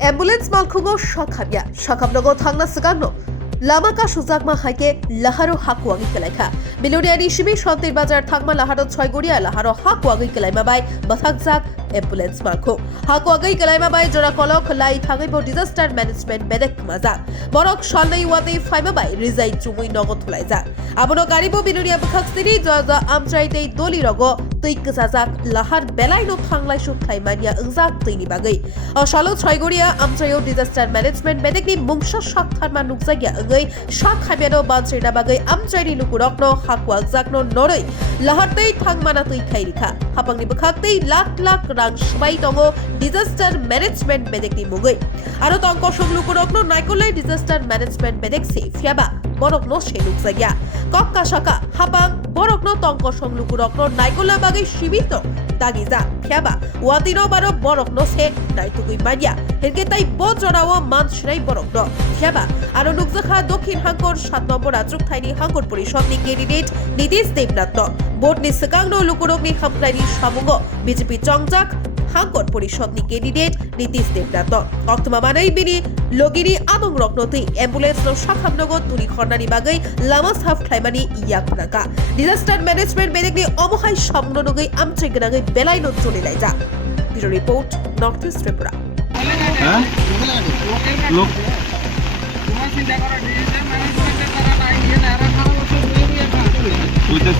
Ambulance Malkhungo shock Hamya, shock up logo Tangna Sagano. Lama Kasujak Haike, Laharo Hakuagi Kaleka. Bilodiani Shibi Shanti Bazar Tangma Laharo Choigoria, Laharo Hakuagi Kalema by Bathakzak, Ambulance Malkhung. Hakuagi Kalema by Jorakolo, Kalai Tangibo Disaster Management Bedek Mazak. Borok Shalnai Wati Fiber by Rizai Chumi Nogotulaiza. Abono Garibo Biluria Bakak City, Jaza Amtraite Doli Rogo, Tuikazak, Lahar Belaino Tanglai Shuk Kaimania, Uzak Tini Bagay. A shallow Choigoria, Amtrayo Disaster Management Bedekni Mungsha Shak Harman Nukzagia. Shak Hamya Bansrina Bagay Amjari Lukurokno Hakwakzakno Noroi Laharte Thangmana Tui Kairika Hapangni Bakakte Lak Rang Shwai Tongo Disaster Management Bedekni Mugay Aro Tongko Shom Lukurokno Nikolai Disaster Management Bedekse Fiaba Borokno Sheluk Zagya Kokka Shaka Hapang Borokno Tongko Shom Lukurokno Nikola Bagay Shibito Dagiza Fiaba Watino Baro Borokno Se Naitugui Mania Hengetai Bojorawo Manshrai Borokno Fiaba Aro Nukzakha দক্ষিণ হাঙ্গর ৭ নম্বর আদ্রক থাইনি হাঙ্গর পরিষদনি candidate Nitish Debnath বোর্ডনি সকাংনো লুকুরগনি খামপ্লাইনি সামুঙ্গ বিজেপি জংজাক হাঙ্গর পরিষদনি ক্যান্ডিডেট নীতিশ দেবনাথ অক্তমামানাই বিনি লগিনি আদং রকনতি অ্যাম্বুলেন্স নো শাখাবনগর তুনি খন্নানি বাগৈ লামা সাফ খাইমানি ইয়াকনাকা ডিজাস্টার ম্যানেজমেন্ট বেদেগনি অমহাই সামননগৈ আমচেগনাগৈ বেলাইনো চলে লাইজা bureau report north east Tripura হ্যাঁ লোক চিন্তা করা ডিজিটাল ম্যানেজমেন্টের দ্বারা নাই এরা খাওয়া ওষুধ নিয়ে ওইটা